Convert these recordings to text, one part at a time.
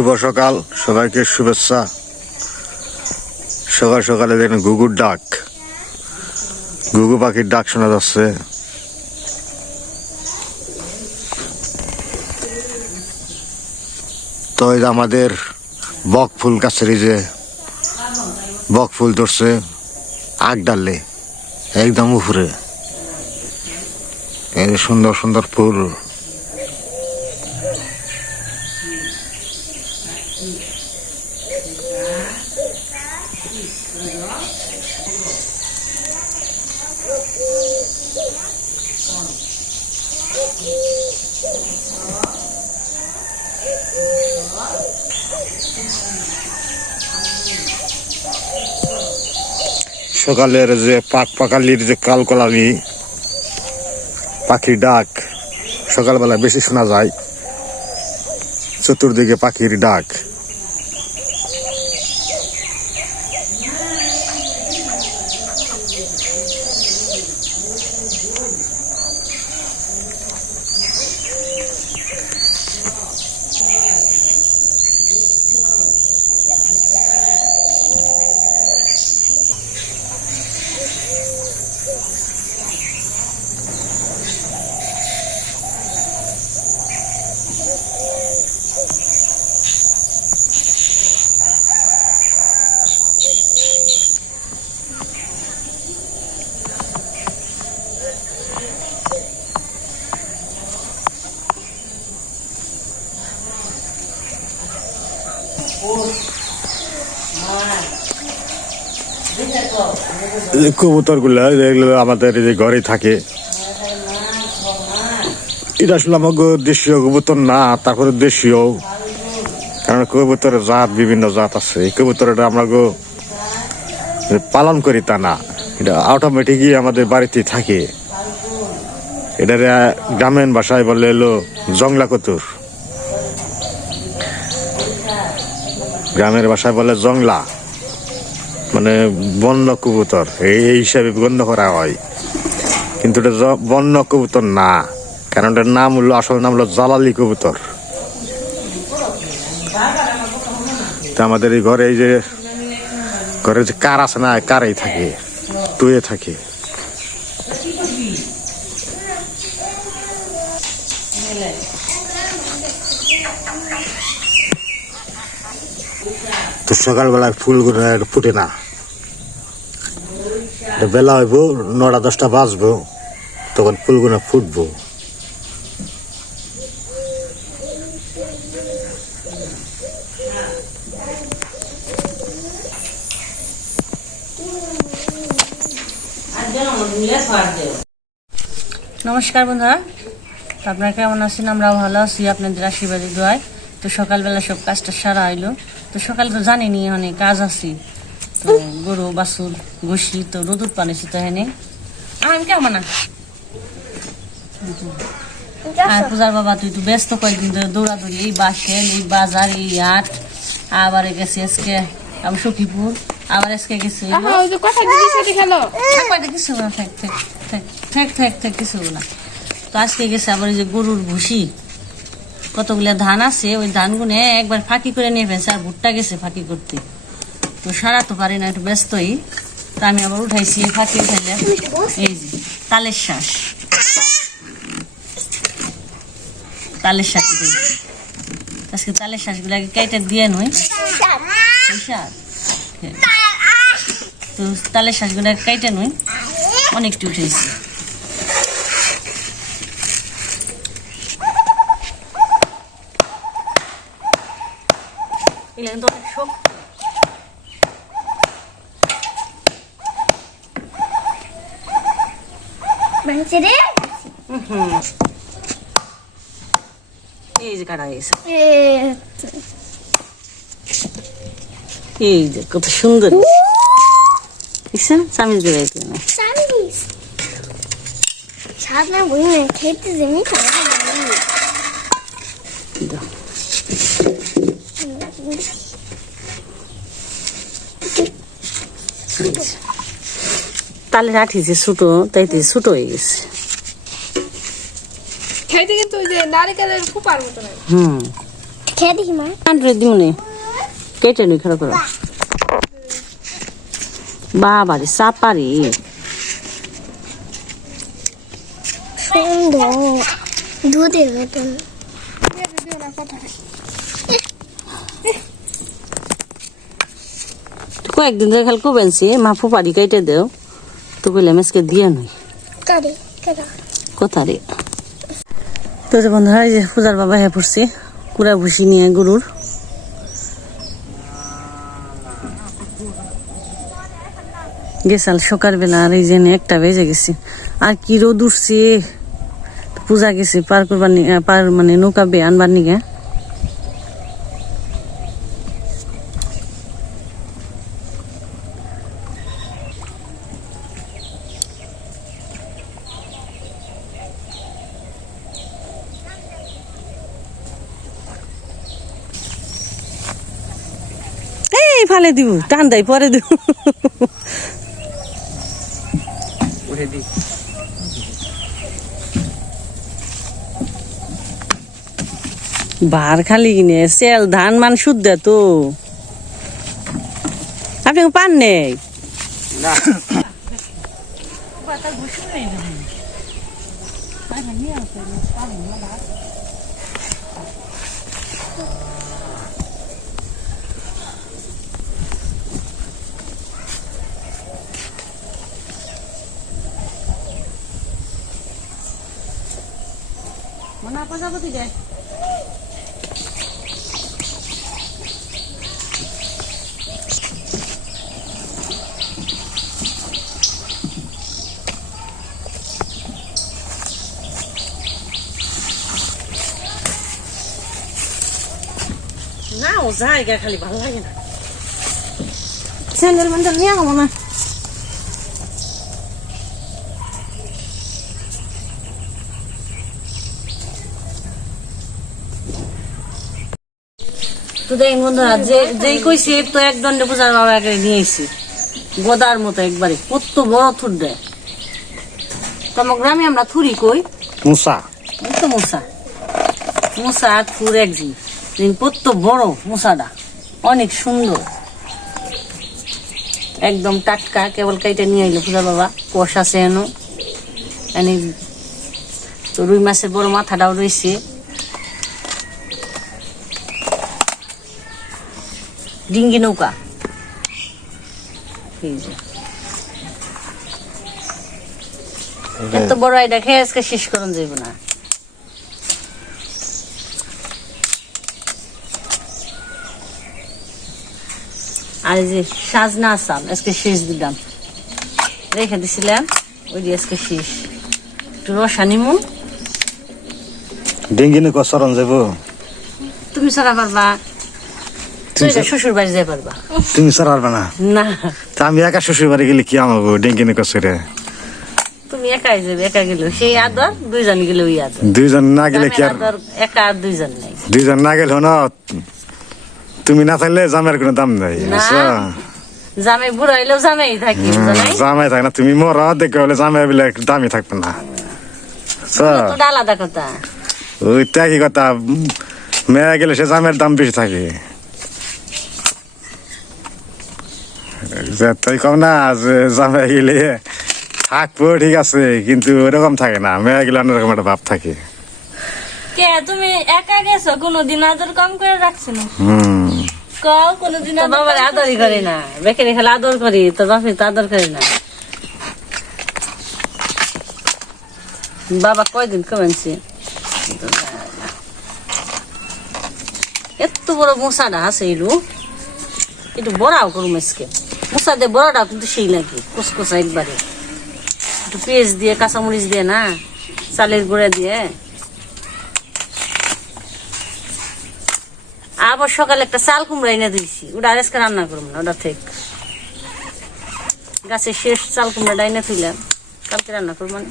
শুভ সকাল। সবাইকে শুভেচ্ছা। সকাল সকালে দেখেন গুগুর ডাক। গুগু পাখির ডাক শোনা যাচ্ছে। তো এই আমাদের বক ফুল গাছের এই যে বক ফুল ধরছে, আগ ডালে, একদম উপরে। এই সুন্দর সুন্দর ফুল। সকালের যে পাক পাকালির যে কালকলামি, পাখির ডাক, সকালবেলা বেশি শোনা যায়। চতুর্দিকে পাখির ডাক। কবুতরগুলা এগুলো আমাদের এই যে ঘরে থাকে। এটা আসলে আমাকে দেশীয় কবুতর না, তারপরে দেশীয়। কারণ কবুতরের জাত, বিভিন্ন জাত আছে। এই কবুতরটা আমরা পালন করি তা না। এটা অটোমেটিকই আমাদের বাড়িতে থাকে। এটারে গ্রামীণ ভাষায় বলে এলো জংলা কতুর গ্রামের বলে জংলা। মানে বন্য কবুতর, এই হিসাবে গণ্য করা হয়। কিন্তু এটা বন্য কবুতর না, কারণ এটার নাম হলো আসল নাম হলো জালালি কবুতর। তা আমাদের এই ঘরে এই যে ঘরে যে কার আছে না, কারেই থাকে টুয়ে থাকে। তো সকালবেলায় ফুলগুলো ফুটে না। বেলা হইব, নটা, দশটা বাজবো, তখন ফুলগুলো ফুটবো। নমস্কার বন্ধুরা, আপনারা কেমন আছেন? আমরা ভালো আছি, আপনাদের আশীর্বাদে, দোয়ায়। তো সকালবেলা সব কাজটা সারা হইল। তো সকাল তো জানিনি অনেক কাজ আছে। তো গরু বাছুর ঘষি তো রোদুর পানিছি তো হেনে কেমন না আর পূজার বাবা তুই তো ব্যস্ত কয়েকদিন ধরে দৌড়াদৌড়ি এই বাসেন এই বাজার এই হাট আবার গেছি আজকে আবার সখীপুর আবার আজকে গেছি কিছু না থাক থাক থাক থাক থাক থাক কিছু না। তো আজকে গেছে আবার যে গরুর ভুসি কতগুলা ধান আছে, ওই ধানগুলো একবার ফাঁকি করে নিয়ে ফেলছে আর ভুট্টা গেছে ফাঁকি করতে। তো সারা তো পারি না, একটু ব্যস্তই। তা আমি আবার উঠাইছি ফাঁকি ফেলে এই যে, তালের শ্বাস তালের শ্বাস আজকে তালের শ্বাসগুলো কেটে দিয়ে নই। তো তালের শ্বাসগুলো কেটে নই। অনেকটা উঠেছি এগুলো কিন্তু অনেক শক্ত এই যে কাটা গেছে এই যে কত সুন্দর। দেখছেন? চামিচ দেবে স্যান্ডউইচ স্বাদ না বই না খেতে যেমনি খাওয়া তালে রাঠিছে ছোট তাইতে ছোট হয়ে গেছে। খাইতে কিন্তু ওই যে নারিকেলের ফুপার মতো লাগে। হুম। খেয়ে দেখি মা। হান্ড্রেড দিও নে। কেটে নি খেলা করো। বাবারে চাপারে সুন্দর। দুধের মতন কয়েকদিন ধরে খালি কবেনছি মা ফুপারি কেটে দেও। তো কইলাম আজকে দিয়ে নই। কারা? তো যে বন্ধুরা এই যে পূজার বাবা হয়ে পড়ছি কুড়া ভুসি নিয়ে গরুর। গেছাল সকালবেলা আর এই যে একটা বেজে গেছি। আর কি রোদ উঠছে। পূজা গেছি পার করবার পার মানে নৌকা বে আনবার নিগে। ফালে দিব টান দেয় পরে দিব। বার খালি কিনে সেল ধান মান শুদ্ধ তো। আপনি পান নেই। মনা প্রজাপতি যায় না ও জায়গা খালি ভালো লাগে না। স্যান্ডেল ম্যান্ডেল নিয়ে যাব না? তো দেখেন বন্ধুরা যে যেই কইছি তো এক দণ্ডে পূজার বাবা আগে নিয়ে এসেছি গোদার মতো একবারে কত বড় থুর দেয়। তোমার গ্রামে আমরা থুরি কই? মুসা। তো মশা মশা আর থুর এক জিনিস কত বড় মশাটা অনেক সুন্দর। একদম টাটকা কেবল কাইটা নিয়ে এলো পূজা বাবা। কষ আছে এনো। এনে তো রুই মাছের বড় মাথাটাও রয়েছে। ডিঙ্গি নৌকা এই যে এত বড় এটা খেয়ে আজকে শেষ করুন যাইব না আর যে সাজনা আসাম আজকে শেষ দিলাম রেখে দিছিলাম ওই যে আজকে শেষ একটু রসা নিমু ডেঙ্গি নুক সরন যাব তুমি সারা পারবা শ্বশুর বাড়ি যাই পারবা তুমি সর পারবে না। না তা আমি একা শ্বশুর বাড়ি গেলে কি আমাবো ডেঙ্গি নুক সরে তুমি একাই যাবে একা গেলেও সেই আদর দুইজন গেলেও ওই আদর। দুইজন না গেলে কি আর একা আর দুইজন নাই। দুইজন না গেলে না তুমি না থাকলে জামের কোনো দাম নাই না। বুড়ো হইলেও জামেই থাকি জামাই থাকে না তুমি মর দেখে হলে জামাই বলে দামি থাকবে না। আলাদা কথা। ওইটা কি কথা? মেয়ে গেলে সে জামের দাম বেশি থাকে। যে তুই কম না যে জামাই গেলে থাকব ঠিক আছে কিন্তু ওরকম থাকে না। মেয়ে গেলে অন্যরকম একটা ভাব থাকে। কে তুমি একা গেছো? কোনোদিন আদর কম করে রাখছো না? হম। কও কোনোদিন তোর আদর বাবার আদরই করে না। বেকে রেখে আদর করি তোর বাপে তো আদর করে না। বাবা কয়দিন কমেছে এত বড় মশাটা আছে এলু। একটু বড়াও করুম আজকে। দিয়ে বড়াটা কিন্তু সেই লাগে কুচকুচা একবারে। একটু পেঁয়াজ দিয়ে, কাঁচামরিচ দিয়ে না, চালের গুঁড়া দিয়ে। আবার সকালে একটা চাল কুমড়া এনে দিয়েছি, ওটা আর রান্না করব না, ওটা ঠিক। গাছের শেষ চাল কুমড়াটা এনে থইলাম কালকে রান্না করব না।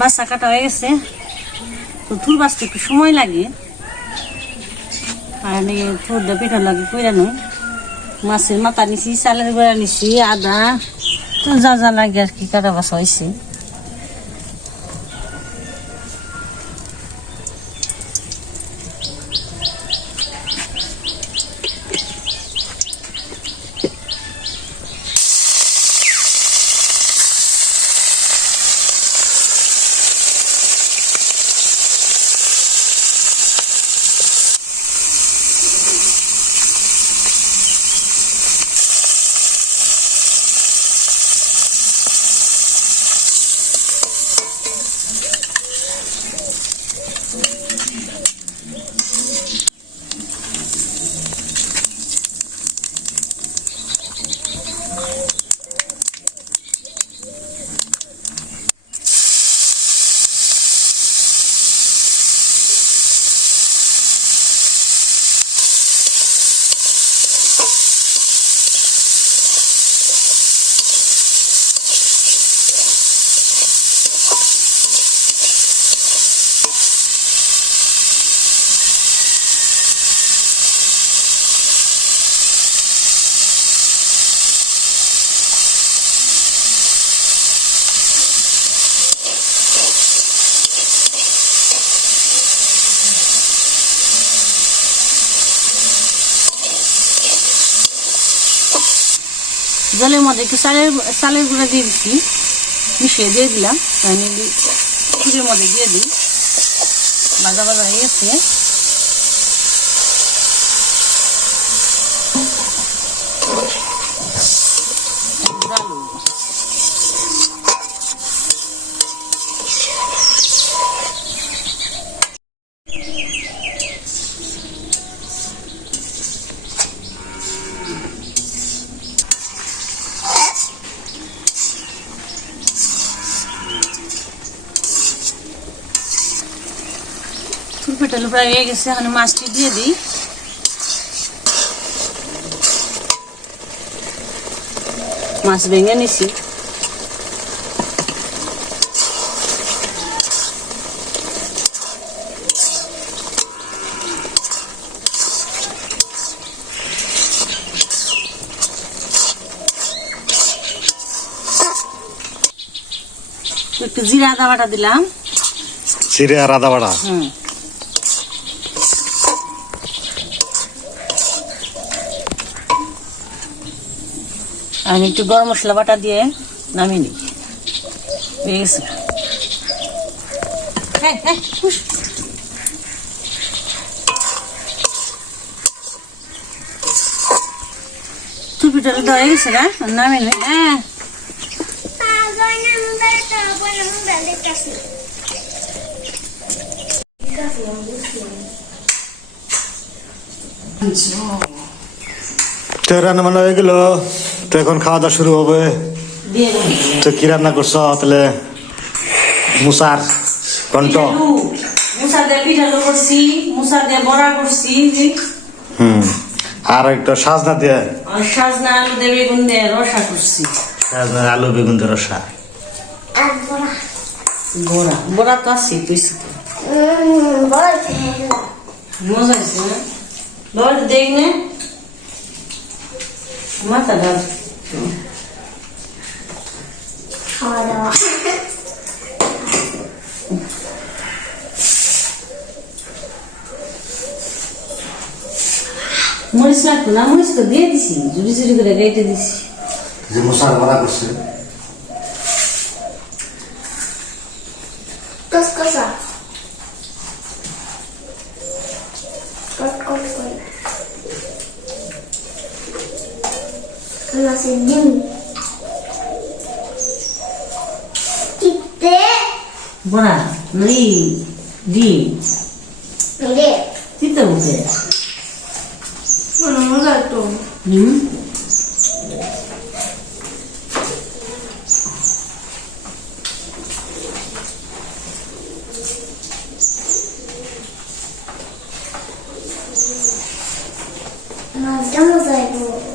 বাসা কাটা হয়ে গেছে। তো থুর বাঁচতে একটু সময় লাগে। আর নিয়ে থুরটা পিঠা লাগে কইরা নয় মাছের মাথা নিছি, চালের বেড়া নিছি, আদা, তো যা যা লাগে আর কি কাটা বাসা হয়েছে জলের মধ্যে একটু চালের চালের গুঁড়া দিয়ে দিচ্ছি মিশিয়ে দিয়ে দিলাম। আমি মধ্যে দিয়ে দিই। বাজা বাজা হয়ে গেছে। প্রায় হয়ে গেছে এখন মাছটি দিয়ে দিই। মাছ ভেঙে নিছি। একটু জিরা আদা বাটা দিলাম। চিড়ে আর বাড়া হুম। আমি একটু গরম মশলা বাটা দিয়ে নামিয়ে নিই। হয়ে গেছে। হ্যাঁ হ্যাঁ। টুপিটারে দেওয়া গেছে না? নামিয়ে নিই হ্যাঁ। রান্না হয়ে গেল। তো এখন খাওয়া দাওয়া শুরু হবে। তো কি রান্না করছ? তাহলে মুসার কণ্ঠ। হুম। আর একটা সাজনা দিয়ে। সাজনা আলু দিয়ে বেগুন দিয়ে রসা করছি। সাজনা আলু বেগুন দিয়ে রসা। বড়া। বড়া তো আছে তুইছি মজা হয়েছে না? দেখ নে। মাথা ডাল খাওয়া দাওয়া মরিচ না মরিচ তো দিয়ে দিছি জুড়ি জুড়ি করে রেটে দিছি যে মশার বড়া করছে কসকসা কট কট করে মাছের ডিম কিতে বড়া নই ডিম রে তিতে উঠে মনে মজা তো হুম মাছটা মজা হইব Yum,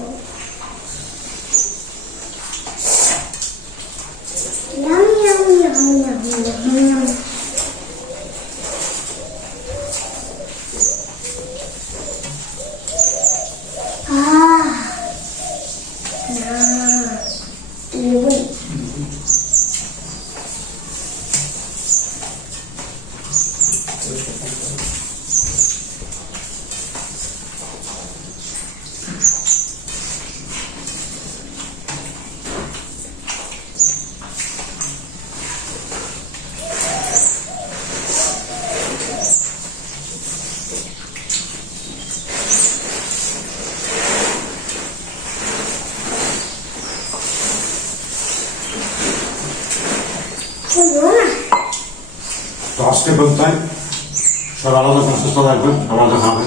আজকে বলতাম সব